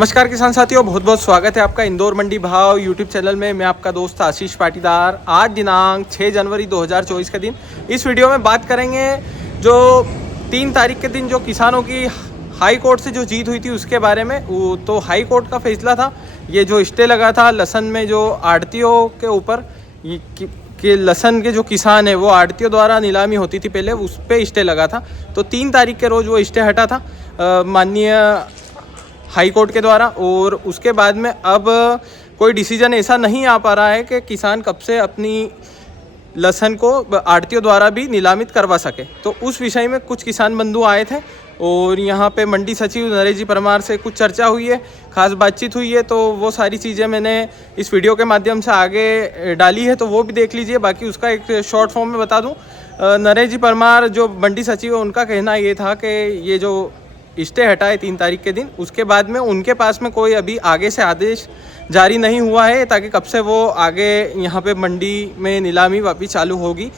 नमस्कार किसान साथियों, बहुत बहुत स्वागत है आपका इंदौर मंडी भाव यूट्यूब चैनल में। मैं आपका दोस्त आशीष पाटीदार। आज दिनांक 6 जनवरी 2024 के दिन इस वीडियो में बात करेंगे जो 3 तारीख के दिन जो किसानों की हाई कोर्ट से जो जीत हुई थी उसके बारे में। तो हाई कोर्ट का फैसला था, ये जो स्टे लगा था लहसुन में, जो आढ़तियों के ऊपर कि लहसुन के जो किसान है वो आढ़तियों द्वारा नीलामी होती थी पहले, उस पर स्टे लगा था। तो 3 तारीख के रोज़ वो स्टे हटा था माननीय हाई कोर्ट के द्वारा। और उसके बाद में अब कोई डिसीजन ऐसा नहीं आ पा रहा है कि किसान कब से अपनी लहसुन को आढ़तियों द्वारा भी नीलामित करवा सके। तो उस विषय में कुछ किसान बंधु आए थे और यहाँ पे मंडी सचिव नरेश जी परमार से कुछ चर्चा हुई है, खास बातचीत हुई है। तो वो सारी चीज़ें मैंने इस वीडियो के माध्यम से आगे डाली है, तो वो भी देख लीजिए। बाकी उसका एक शॉर्ट फॉर्म में बता दूँ, नरेश जी परमार जो मंडी सचिव है उनका कहना ये था कि ये जो स्टे हटाए 3 तारीख के दिन, उसके बाद में उनके पास में कोई अभी आगे से आदेश जारी नहीं हुआ है ताकि कब से वो आगे यहाँ पे मंडी में नीलामी वापस चालू होगी।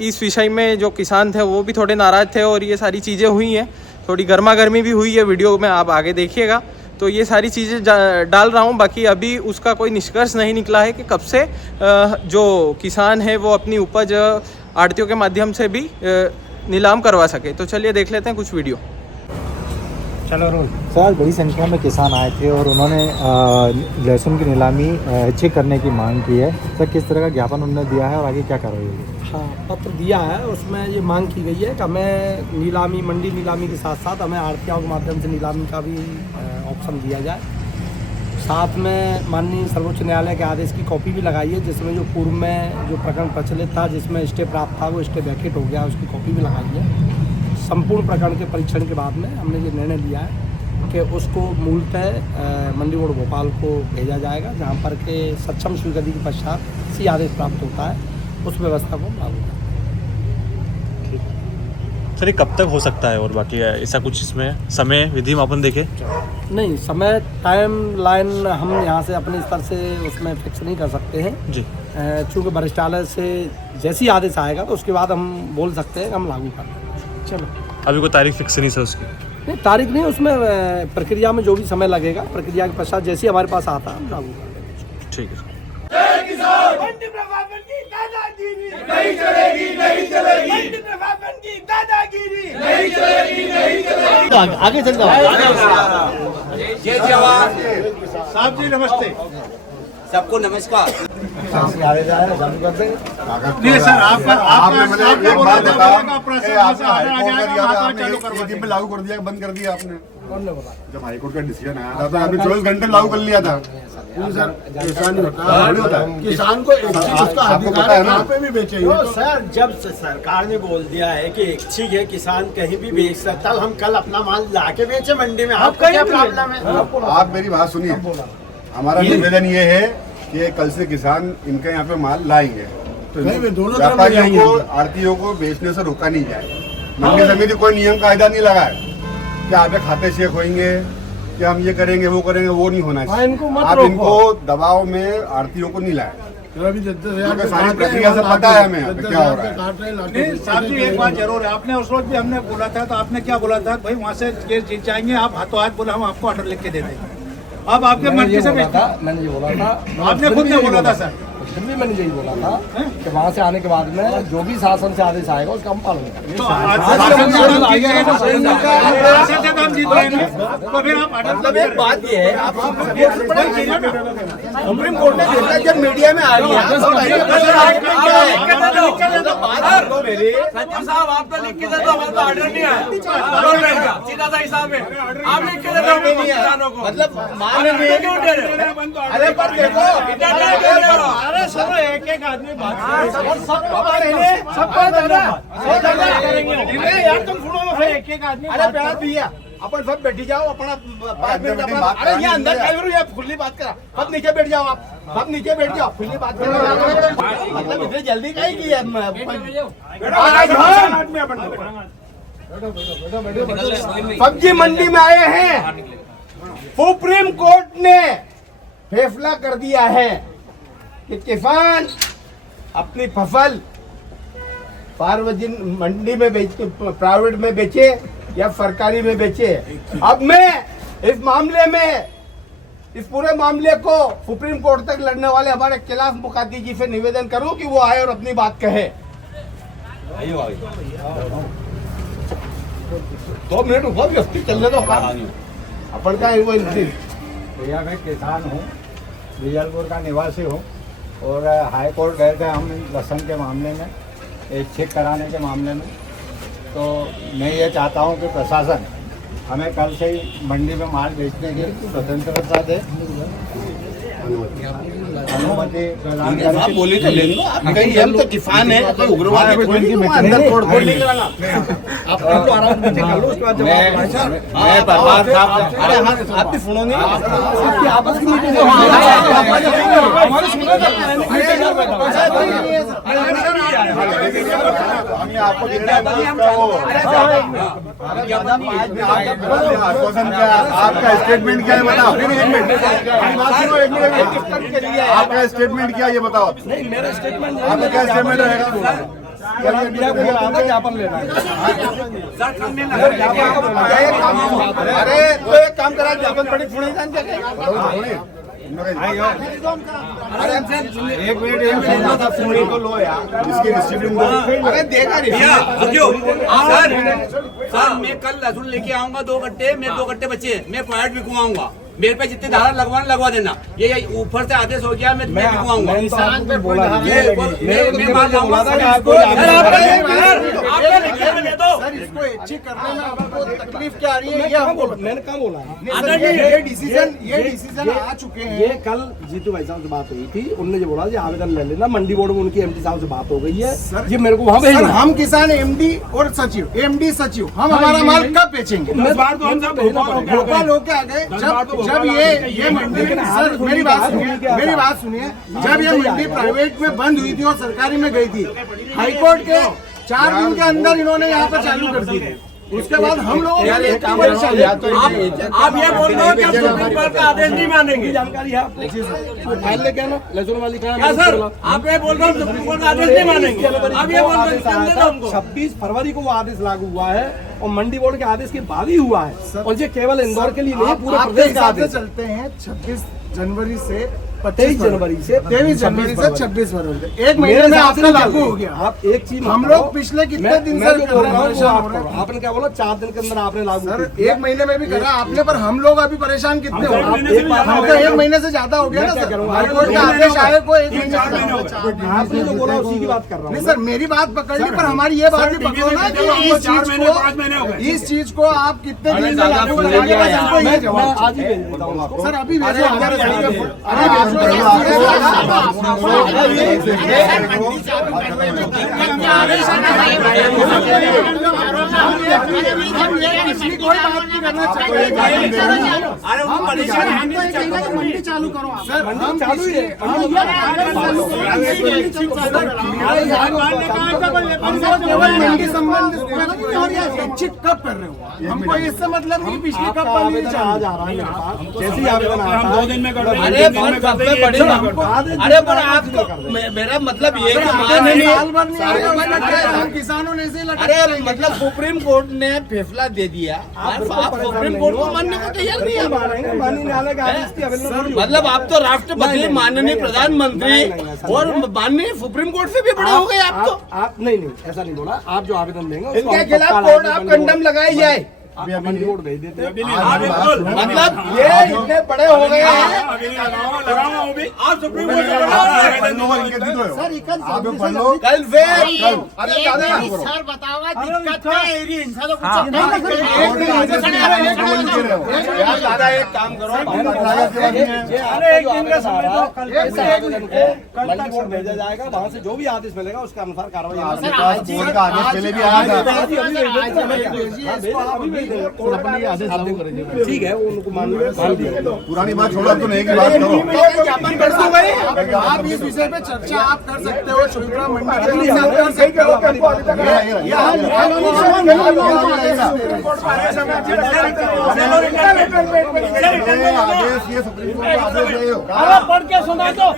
इस विषय में जो किसान थे वो भी थोड़े नाराज़ थे और ये सारी चीज़ें हुई हैं, थोड़ी गर्मा गर्मी भी हुई है। वीडियो में आप आगे देखिएगा, तो ये सारी चीज़ें डाल रहा हूँ। बाकी अभी उसका कोई निष्कर्ष नहीं निकला है कि कब से जो किसान है वो अपनी उपज आढ़तियों के माध्यम से भी नीलाम करवा सके। तो चलिए देख लेते हैं कुछ वीडियो। चलो रोल। सर, बड़ी संख्या में किसान आए थे और उन्होंने लहसुन की नीलामी ऐच्छिक करने की मांग की है। सर, किस तरह का ज्ञापन उन्होंने दिया है और आगे क्या कार्रवाई होगी? हाँ, पत्र दिया है, उसमें ये मांग की गई है कि हमें नीलामी, मंडी नीलामी के साथ साथ हमें आढ़तियों के माध्यम से नीलामी का भी ऑप्शन दिया जाए। साथ में माननीय सर्वोच्च न्यायालय के आदेश की कॉपी भी लगाई है, जिसमें जो पूर्व में जो प्रकरण प्रचलित था जिसमें स्टे प्राप्त था वो स्टे वैकेट हो गया, उसकी कॉपी भी लगाई है। संपूर्ण प्रकरण के परीक्षण के बाद में हमने ये निर्णय लिया है कि उसको मूलतः मंडी बोर्ड भोपाल को भेजा जाएगा, जहाँ पर के सक्षम स्वीकृति के पश्चात सी आदेश प्राप्त होता है, उस व्यवस्था को लागू करें। सर, ये कब तक हो सकता है और बाकी ऐसा कुछ इसमें समय विधि मापन देखे? नहीं, समय टाइम लाइन हम यहाँ से अपने स्तर से उसमें फिक्स नहीं कर सकते हैं जी। चूँकि वरिष्ठालय से जैसी आदेश आएगा तो उसके बाद हम बोल सकते हैं कि हम लागू कर देंगे। चलो, अभी कोई तारीख फिक्स नहीं सर उसकी? नहीं, तारीख नहीं, उसमें प्रक्रिया में जो भी समय लगेगा, प्रक्रिया के पश्चात जैसे हमारे पास आता है हम लागू कर देंगे। ठीक है सर। मंडी प्रशासन की दादागिरी नहीं चलेगी, नहीं चलेगी। मंडी प्रशासन की दादागिरी नहीं चलेगी, नहीं चलेगी। आगे चल जय जवान। साहब जी नमस्ते, सबको नमस्कार। नहीं सर, आपने मुझे एक बार बताया कि आपने हाईकोर्ट का दिया था, आपने एक दिन में लागू कर दिया, बंद कर दिया आपने। जब हाईकोर्ट का डिसीजन आया था तो आपने 24 घंटे लागू कर लिया था। सर, किसान होता है, किसान को उसका अधिकार है यहाँ पे भी बेचे। सर, जब सरकार ने बोल दिया है कि इच्छुक है किसान कहीं भी बेच सकता है, हम कल अपना माल ला के बेचे मंडी में, आपका क्या प्रॉब्लम है? आप मेरी बात सुनिए, हमारा निवेदन ये है कि कल से किसान इनके यहाँ पे माल लाएंगे तो व्यापारियों को, आढ़तियों को बेचने से रोका नहीं जाए। मंडी समिति कोई नियम कायदा नहीं लगा है कि आपके खाते चेक होंगे, कि हम ये करेंगे वो करेंगे, वो नहीं होना चाहिए। आप इनको दबाव में आढ़तियों को नहीं लाए, सारी प्रक्रिया से पता है हमें क्या हो रहा है। साहब जी, एक बात जरूर है, आपने उस वक्त भी हमने बोला था, तो आपने क्या बोला था भाई, वहाँ से केस जीत जाएंगे, आप हाथों हाथ बोला हम आपको ऑर्डर लिख के दे देंगे। अब आपके मर्जी से मैंने ये बोला था, आपने खुद ने बोला था सर, फिर भी मैंने यही बोला था कि वहाँ से आने के बाद में जो भी शासन से आदेश आएगा उसका हम पालन करेंगे। तो एक बात ये है, आप सुप्रीम कोर्ट ने देखा जब मीडिया में आ रही है सचिव साहब, आपका लिख के दे दो, हमारा ऑर्डर नहीं आया, सीधा सा हिसाब है, आप लिख के दे दो किसानों को, मतलब क्यों दे रहे? अरे पर देखो, सब एक आदमी बात यार तुम सुनो, एक एक आदमी। अरे प्यार भैया, अपन सब बैठी जाओ, अपना अरे ये अंदर क्या खुली बात करा, सब नीचे बैठ जाओ, आप सब नीचे बैठ जाओ, खुली बात करो। मतलब इतनी जल्दी कहीं की है? सब्जी मंडी में आए हैं, सुप्रीम कोर्ट ने फैसला कर दिया है कि किसान अपनी फसल सार्वजनिक मंडी में बेचे, प्राइवेट में बेचे या सरकारी में बेचे। अब मैं इस मामले में इस पूरे मामले को सुप्रीम कोर्ट तक लड़ने वाले हमारे कैलाश मुखार्जी जी से निवेदन करूं कि वो आए और अपनी बात कहे। 2 मिनट बहुत व्यवस्थित चलने दो अपन का वो भैया मैं किसान हूँ, बीजापुर का निवासी हूँ और हाई कोर्ट गए थे हम लहसुन के मामले में, चेक कराने के मामले में। तो मैं ये चाहता हूँ कि प्रशासन हमें कल से ही मंडी में माल बेचने की स्वतंत्रता दे, अनुमति प्रदान करें। आप बोली तो ले लो, आप कहीं हम तो किसान है, कोई उग्रवादी थोड़ी नहीं, वो अंदर तोड़ नहीं कराना। आप तो आराम से कर लो, उसके बाद मैं परमार साहब आप भी सुनो नहीं, आपकी आपस की मीटिंग हमारे सुनो हमने आपको आश्वासन क्या, आपका स्टेटमेंट क्या है बताओ। एक मिनट आपका स्टेटमेंट क्या है ये बताओ। नहीं, मेरा स्टेटमेंट आपका क्या स्टेटमेंट रहेगा? ज्ञापन लेना अरे तो एक काम करा, ज्ञापन पड़ी सुने एक मिनट सुनी को लो यार, इसकी रिसीविंग दो। अरे देगा सर मैं कल लहसुन लेके आऊंगा 2 गट्टे, मेरे 2 गट्टे बचे, मैं पॉइंट बिकवाऊंगा। मेरे पे जितने धारा लगवाना लगवा देना, ये ऊपर से आदेश हो गया, मैं बिकवाऊंगा। इसको अच्छी करने में आपको तकलीफ क्या आ रही है, ये हमको मैंने कहा बोला ये डिसीजन आ चुके हैं। ये कल जीतू भाई साहब से बात हुई थी, उन्होंने जो बोला आवेदन ले लेना, मंडी बोर्ड में उनकी एमडी साहब से बात हो गई है सर, ये मेरे को वहाँ भेजना। हम किसान एमडी और सचिव, एमडी सचिव, हम हमारा माल कब बेचेंगे? भोपाल होके आ गए जब ये मंडी, सर मेरी बात सुनिए, जब ये मंडी प्राइवेट में बंद हुई थी और सरकारी में गई थी, हाईकोर्ट के 4 दिन के अंदर इन्होंने यहाँ पर चालू कर दी थी। उसके बाद हम लोगों को आप ये बोल रहे हो कि आप सुप्रीम कोर्ट का आदेश नहीं मानेंगे? जानकारी है आपको? फाइल लेके आना, लहसुन वाली क्या सर आप ये बोल रहे हो सुप्रीम कोर्ट का आदेश नहीं मानेंगे? आप ये बोल रहे हो 26 फरवरी को वो आदेश लागू हुआ है और मंडी बोर्ड के आदेश के बाद ही हुआ है, और ये केवल इंदौर के लिए नहीं, पूरे प्रदेश का आदेश चलते हैं। 26 जनवरी से 23 जनवरी से 23 जनवरी से 26 फरवरी तक, 1 महीने में आपका लागू हो गया। आप एक चीज हम लोग पिछले कितने दिन से आपने क्या बोला, 4 दिन के अंदर आपने लागू, सर 1 महीने में भी करा आपने, पर हम लोग अभी परेशान कितने हो, हम तो 1 महीने से ज्यादा हो गया ना सर। हाईकोर्ट का आदेश आए को 1 महीने आपने जो बोला उसी की बात कर रहा हूँ। नहीं सर मेरी बात पकड़ ली, पर हमारी ये बात भी पकड़ो ना कि इस चीज को आप कितने दिन में लागू करेंगे, आज ही भेज देता हूँ सर, अभी मंडी चालू करो सर, हम चालू है मंडी संबंध कब कर रहे हो, हमको इससे मतलब नहीं पिछली कब जा रहा है, जैसे आवेदन हम 2 दिन में कर रहे हैं। अरे पर आप तो मेरा मतलब ये हम किसानों ने से, अरे मतलब सुप्रीम कोर्ट ने फैसला दे दिया, आप सुप्रीम कोर्ट को मानने को तैयार नहीं है। मतलब आप तो राष्ट्रपति, माननीय प्रधानमंत्री और माननीय सुप्रीम कोर्ट से भी बड़े हो गए आप तो। आप नहीं ऐसा नहीं बोला, आप जो आवेदन देंगे इनके खिलाफ कोर्ट आप कंडम लगाई जाए, मंडी बोर्ड भेज देते हैं। मतलब ये इतने बड़े हो गए हैं, आप सुप्रीम कोर्ट कल सर बताओगा दिक्कत क्या है, हिंसा तो दादा एक काम करो, कल तक बोर्ड भेजा जाएगा, वहाँ से जो भी आदेश मिलेगा उसके अनुसार कार्रवाई। ठीक है उनको मान पुरानी बात छोड़ो, तो नहीं की बात करो। ज्ञापन कर दो भाई, आप इस विषय पे चर्चा आप कर सकते हो, छोटा मंडी कर सकते हो। पढ़ के सुना दो,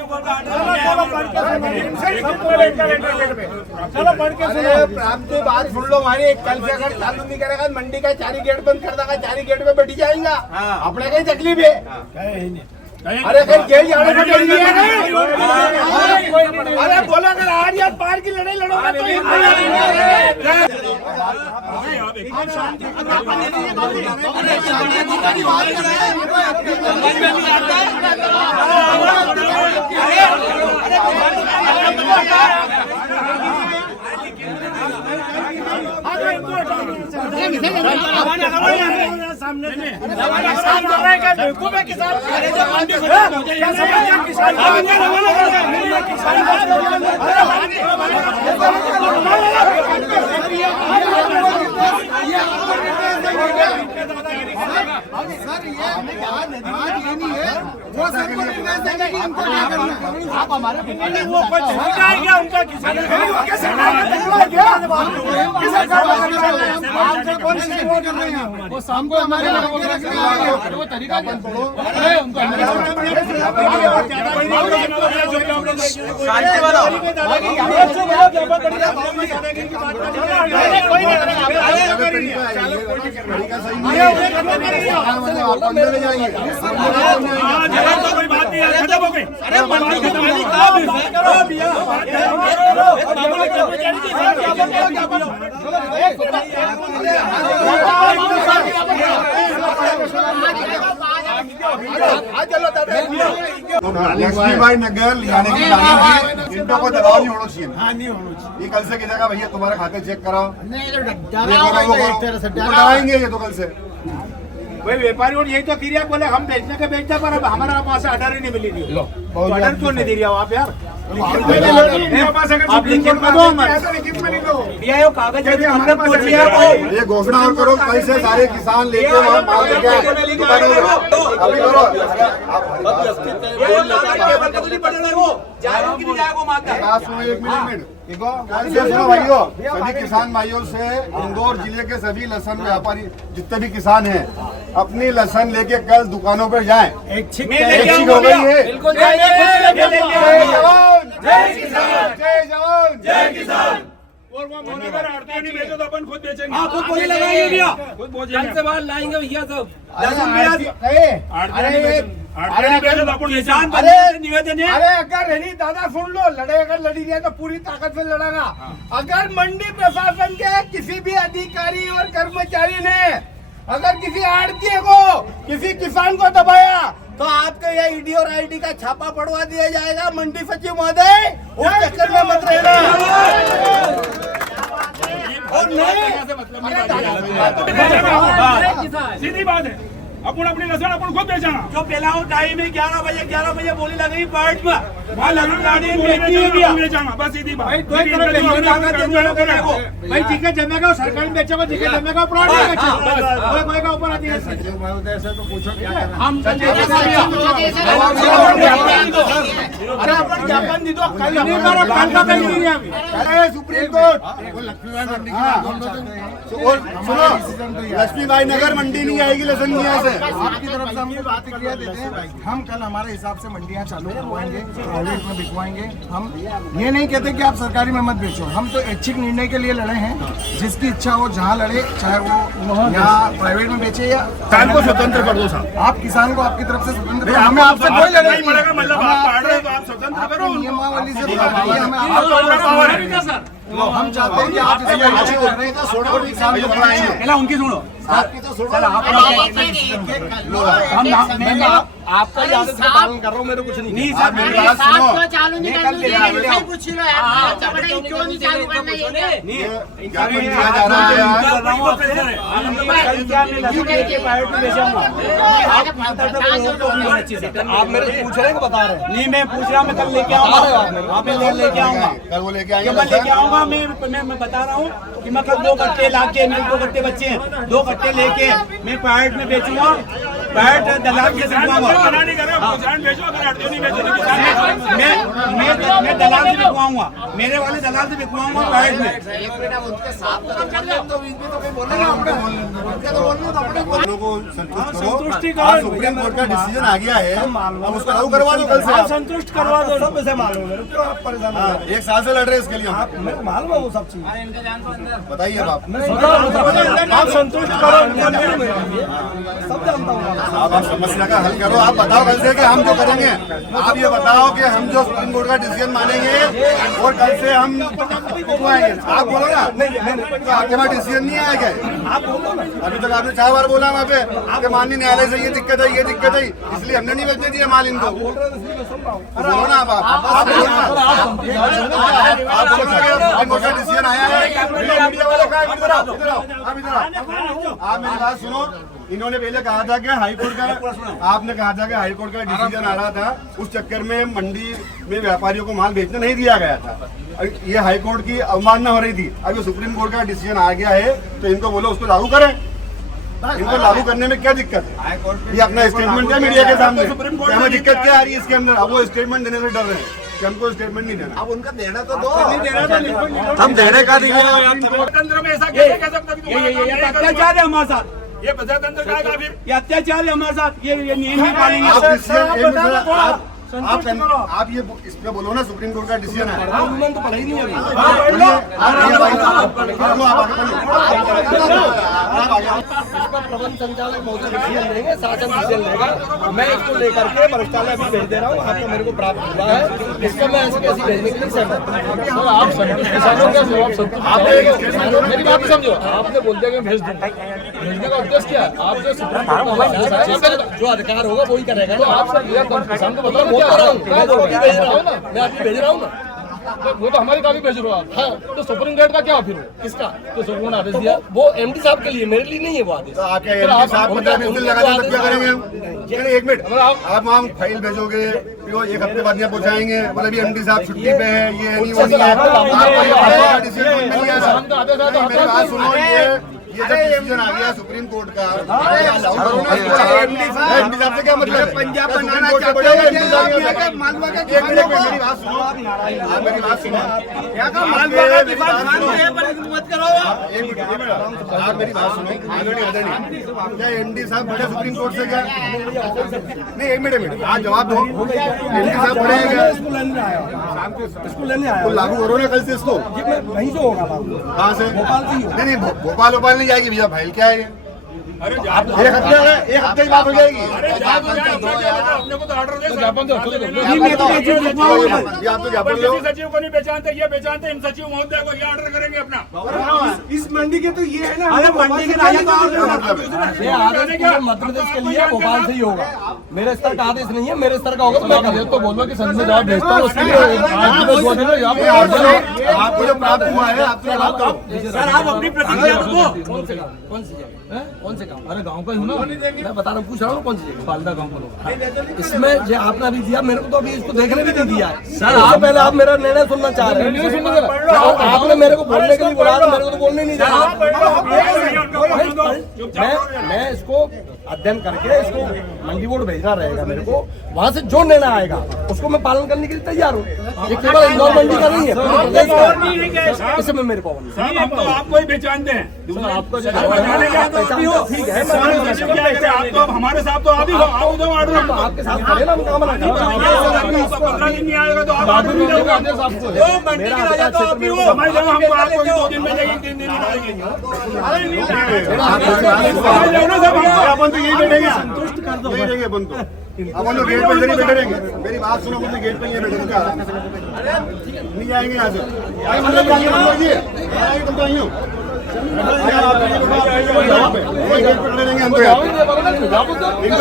चलो पढ़ के सुनो। प्राप्त बात सुन लो हमारी, कल से अगर चालू नहीं करेगा मंडी का 4 गेट बंद कर देगा, 4 गेट में बैठ जाएगा, अपने कहीं तकलीफ है अरे अरे बोला अगर आज या पार की लड़ाई लड़ोगे तो आप हमारे वो उनका किसान वो शाम को हमारे वो तरीका कोई बात नहीं, खत्म हो गई। अरे लक्ष्मीबाई नगर लियाने की इनको को दबाव नहीं होना चाहिए। हाँ, नहीं होना चाहिए। ये कल से किधर भैया तुम्हारे खाते चेक कराओ, डराएंगे ये तो कल से। भाई व्यापारी और यही तो क्रिया बोले हम बेचने के बेचते पर अब हमारा वहाँ से ऑर्डर ही नहीं मिली थी। ऑर्डर क्यों नहीं दे रही हो आप यार? आप लिखित में दो कागज ये घोषणा और करो, कल से सारे किसान लेके वहाँ माल लेके आए। अभी करो बात सुनो, एक मिनट कल से सुनो भाइयों, सभी किसान भाइयों से इंदौर जिले के सभी लहसुन व्यापारी जितने भी किसान हैं अपनी लहसुन लेके कल दुकानों पर जाएं। एक छिक हो गई है। जय जवान जय किसान, जय जवान जय किसान। और वो अगर आड़ती नहीं बेचो तो अपन खुद बेचेंगे। खुद बोली लगाएंगे भैया, खुद कल से बाहर लाएंगे भैया सब। निवेदन है। अरे अगर रही दादा सुन लो, लड़े अगर लड़ी गया तो पूरी ताकत से लड़ेगा। अगर मंडी प्रशासन के किसी भी अधिकारी और कर्मचारी ने अगर किसी आड़ती को किसी किसान को दबाया तो आपके ये ईडी और आईडी का छापा पड़वा दिया जाएगा। मंडी सचिव महोदय उस चक्कर में मत रहना। और सीधी बात है, अपन अपनी लहसुन अपन खुद बेचना। जो पहला टाइम है 11 बजे बोली लगी पार्ट में वहाँ बेचना, बस सीधी बात। भाई जिके जमेगा सरकार में बेचेगा, जिके जमेगा प्लॉट में बेचेगा। कोई का ऊपर आती है सचिव महोदय से तो पूछो क्या करना। हम अरे अपन ज्ञापन दी दो कल सुप्रीम कोर्ट सुनो, लक्ष्मीबाई नगर मंडी नहीं आएगी लहसुन यहाँ से। आपकी तरफ से हम प्रतिक्रिया देते हैं। हम कल हमारे हिसाब से मंडियां चालू करवाएंगे, प्राइवेट में बिकवाएंगे। हम ये नहीं कहते कि आप सरकारी में मत बेचो, हम तो ऐच्छिक निर्णय के लिए लड़े हैं। जिसकी इच्छा हो जहाँ लड़े, चाहे वो यहाँ प्राइवेट में बेचे या किसान को स्वतंत्र कर दो साहब। आप किसान को आपकी तरफ से स्वतंत्र, हमें आपसे कोई लड़ाई नहीं है। मतलब आप पाड़ रहे हो तो आप स्वतंत्र करो। नियमावली से हम चाहते हैं कि आप इसे अच्छी कर रहे हैं तो छोड़ो किसान को बढ़ाएंगे। पहला उनकी सुनो, आपकी तो छोड़ो। आपका याद से पालन कर रहा हूँ, मेरे कुछ नहीं आप मेरी बात सुनो, चालू नहीं करना है, पूछ लो यार, क्यों नहीं चालू करना ये? ज्ञापन दिया जा रहा है आज। आप मेरे से पूछ रहे हैं, बता रहे हैं। नहीं मैं पूछ रहा हूँ, मैं कल लेके आऊंगा, वहाँ पे लेके आऊंगा, कल वो लेके आएंगे मैं लेके आऊंगा। मैं बता रहा हूँ कि मैं कल 2 कट्टे लाके, मेरे 2 कट्टे बच्चे हैं, 2 कट्टे लेके मैं पैट में बेचूंगा, पैट दलाल से बिकवाऊंगा। मैं दलाल से बिकवाऊंगा, मेरे वाले दलाल से बिकवाऊंगा पैट में। संतुष्टि करो, सुप्रीम कोर्ट का डिसीजन आ गया है, अब उसको लागू करवा दो कल से। आप संतुष्ट करवा दो, सब से मालूम है, क्यों आप परेशान हो? 1 साल से लड़ रहे हैं इसके लिए। आप मेरे मालूम है वो सब चीज, बताइए अब आप। आप संतुष्ट करो, सब जानता हूँ। साहब आप समस्या का हल करो। आप बताओ कल से कि हम जो करेंगे, आप ये बताओ कि हम जो सुप्रीम कोर्ट का डिसीजन मानेंगे और कल से हम रुकवाएंगे। आप बोलो ना, तो आपके पास डिसीजन नहीं आएगा। अभी तक आपने 4 बार बोला वहाँ पे कि माननीय न्यायालय से ये दिक्कत है, ये दिक्कत है, इसलिए हमने नहीं बचने दिया माल इनको। बोलो ना आप बोलो ना, आप बोलो ना सुप्रीम कोर्ट का डिसीजन आया है। मीडिया वाले कहा इधर आओ, इधर आओ, आप इधर आओ। आप मेरी बात सुनो। इन्होंने पहले कहा था कि हाईकोर्ट का, आपने कहा था कि हाईकोर्ट का डिसीजन आ रहा था, उस चक्कर में मंडी में व्यापारियों को माल बेचने नहीं दिया गया था। ये हाईकोर्ट की अवमानना हो रही थी। अब ये सुप्रीम कोर्ट का डिसीजन आ गया है तो इनको बोलो उसको लागू करें। इनको लागू करने में क्या दिक्कत है? ये अपना स्टेटमेंट है मीडिया के सामने, हमें दिक्कत क्या आ रही है इसके अंदर? अब वो स्टेटमेंट देने से डर रहे हैं कि हमको स्टेटमेंट नहीं देना। अब उनका देना तो दो, हम देने का देंगे। लोकतंत्र में ऐसा कैसे कह सकते हैं? ये अत्याचार है हमारे साथ, ये प्रजातंत्र का है फिर? ये अत्याचार है हमारे साथ, ये नियम नहीं पालेंगे। आप ये इसमें बोलो ना सुप्रीम कोर्ट का डिसीजन है। तो पढ़ा ही नहीं अभी। प्रबंध संचालक महोदय डिसीजन लेंगे, शासन डिसीजन लेगा। मैं इसको लेकर के वरिष्ठालय अभी भेज दे रहा हूँ। आपको मेरे को प्राप्त हुआ है, इसको मैं ऐसे कैसे भेजने के लिए सहमत हूँ। आप किसानों का जवाब मेरी बात समझो। आपने बोल दिया कि भेज दूंगा, भेजने का उद्देश्य क्या है? आप जो जो अधिकार होगा वही करेगा। तो आप किसान को बताओ, भेज रहा हूँ ना, मैं अभी भेज रहा हूँ ना। तो वो तो हमारी काफी भेज रहे हो आप। हाँ, तो सुप्रीम कोर्ट का क्या फिर? किसका? तो सुप्रीम कोर्ट आदेश दिया, वो एमडी साहब के लिए, मेरे लिए नहीं है वो आदेश। तो आपके एमडी साहब को क्या करेंगे हम? एक मिनट, आप वहाँ फाइल भेजोगे, फिर वो 1 हफ्ते बाद यहाँ पहुँचाएंगे, मतलब भी एमडी साहब छुट्टी पे है, ये नहीं वो नहीं है। ये जब डिसीजन आ गया सुप्रीम कोर्ट का, एमडी साहब से क्या मतलब? पंजाब बनाना चाहते हैं, मेरी बात सुनो, आप मेरी बात सुनो, आप मेरी बात सुनो, क्या एमडी साहब बड़े सुप्रीम कोर्ट से? क्या नहीं, 1 मिनट आप जवाब दो। एमडी साहब बड़े हैं क्या? इसको लेने आया, लागू करो ना कल से इसको। वहीं से होगा, कहाँ से? नहीं, भोपाल नहीं जाएगी भैया, फाइल क्या है? अरे एक हफ्ते की बात हो जाएगी। अपने को तो ऑर्डर दे, ज्ञापन दो। सचिव को नहीं पहचानते, ये पहचानते, इन सचिव महोदय को ये ऑर्डर करेंगे अपना। इस मंडी के तो ये है ना, मंडी के मध्य प्रदेश के लिए भोपाल से ही होगा। मेरे स्तर का आदेश नहीं है, मेरे स्तर का होगा तो मैं कर तो बोलूँगा कि संसद में जवाब भेजता हूँ। उसके लिए आपको जो प्राप्त हुआ है आपसे जवाब करो सर। आप अपनी प्रतिक्रिया दो। कौन से काम? अरे गांव का ही हूँ ना, मैं बता रहा हूँ, पूछ रहा हूँ कौन सी जगह? फालदा गांव का लोग। इसमें जो आपने अभी दिया, मेरे को तो अभी इसको देखने भी नहीं दिया है सर। आप पहले आप मेरा निर्णय सुनना चाह रहे हैं। आपने मेरे को बोलने के लिए बुला रहा, मेरे को तो बोलने नहीं दिया। मैं इसको अध्ययन करके इसको मंडी बोर्ड भेजना रहेगा मेरे को। वहाँ से जो निर्णय आएगा उसको मैं पालन करने के लिए तैयार हूँ। ये केवल इंदौर मंडी का नहीं है, इसमें मेरे को आपको ही पहचानते हैं। आपको ठीक है, आपको हमारे साथ तो आप ही आपके साथ खड़े ना, काम ना 15 दिन नहीं आएगा तो आप मंडी के राजा तो आप ही हो। समझ लो, हमको आपको 2 दिन में देंगे, 3 दिन अपन तो यही बैठेंगे, संतुष्ट कर दो, बैठेंगे अपन तो। अपन तो गेट पे इधर ही बैठे रहेंगे। मेरी बात सुनो, मुझे गेट पे ये बैठे नहीं जाएंगे यहाँ से। तुम तो आई हो,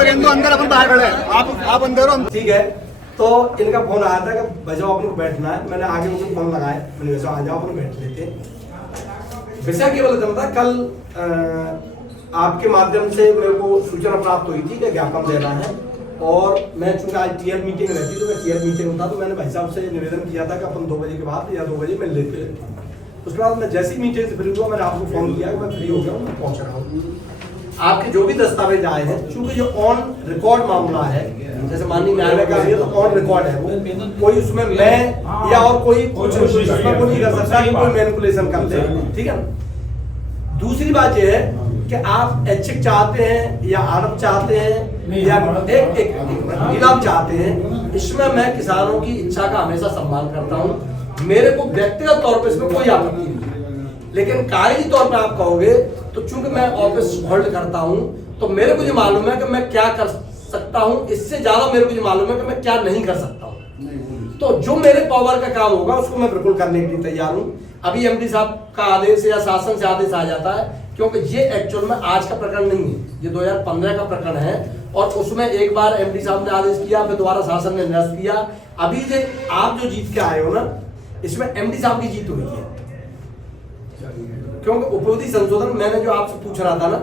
इनको अंदर अपन बाहर खड़े हैं, आप अंदर हो। ठीक है, तो इनका फोन आया था कि बजाओ अपन को बैठना है। मैंने आगे मुझे फोन लगाया, मैंने वैसे आ जाओ अपन बैठ लेते। विषय केवल जनता, कल आपके माध्यम से मेरे को सूचना प्राप्त हुई थी कि ज्ञापन देना है, और मैं चूंकि आज टीयर मीटिंग रहती तो मैं टीयर मीटिंग होता तो मैंने भाई साहब से निवेदन किया था कि अपन 2 बजे के बाद या 2 बजे मिल लेते। उसके बाद मैं जैसी मीटिंग से फ्री हुआ, मैंने आपको फोन किया कि मैं फ्री हो गया हूँ, मैं पहुँच रहा हूँ। आपके जो भी दस्तावेज आए हैं, चूंकि जो ऑन रिकॉर्ड मामला है, जैसे माननीय न्यायालय का है तो ऑन रिकॉर्ड है वो, कोई उसमें मैं या और कोई कुछ उसमें कोई नहीं कर सकता कि कोई मैनिपुलेशन करते हैं, ठीक है। दूसरी बात यह है कि आप ऐच्छिक चाहते हैं या आरोप चाहते हैं या एक नीलाम चाहते हैं, इसमें मैं किसानों की इच्छा का हमेशा सम्मान करता हूं। मेरे को व्यक्तिगत तौर पर इसमें कोई आपत्ति नहीं है, लेकिन कागजी तौर पर आप कहोगे तो चूंकि मैं ऑफिस होल्ड करता हूं तो मेरे को ये मालूम है कि मैं क्या कर सकता हूँ, इससे ज्यादा मेरे को ये मालूम है कि मैं क्या नहीं कर सकता हूँ। तो जो मेरे पावर का काम होगा उसको मैं बिल्कुल करने के लिए तैयार हूँ। अभी एमडी साहब का आदेश या शासन से आदेश आ जाता है, क्योंकि ये एक्चुअल में आज का प्रकरण नहीं है, ये 2015 का प्रकरण है और उसमें एक बार एमडी साहब ने आदेश किया, फिर दोबारा शासन ने निरस्त किया। अभी जो आप जो जीत के आए हो ना, इसमें एमडी साहब की जीत हुई है, क्योंकि उपरोधी संशोधन मैंने जो आपसे पूछ रहा था ना,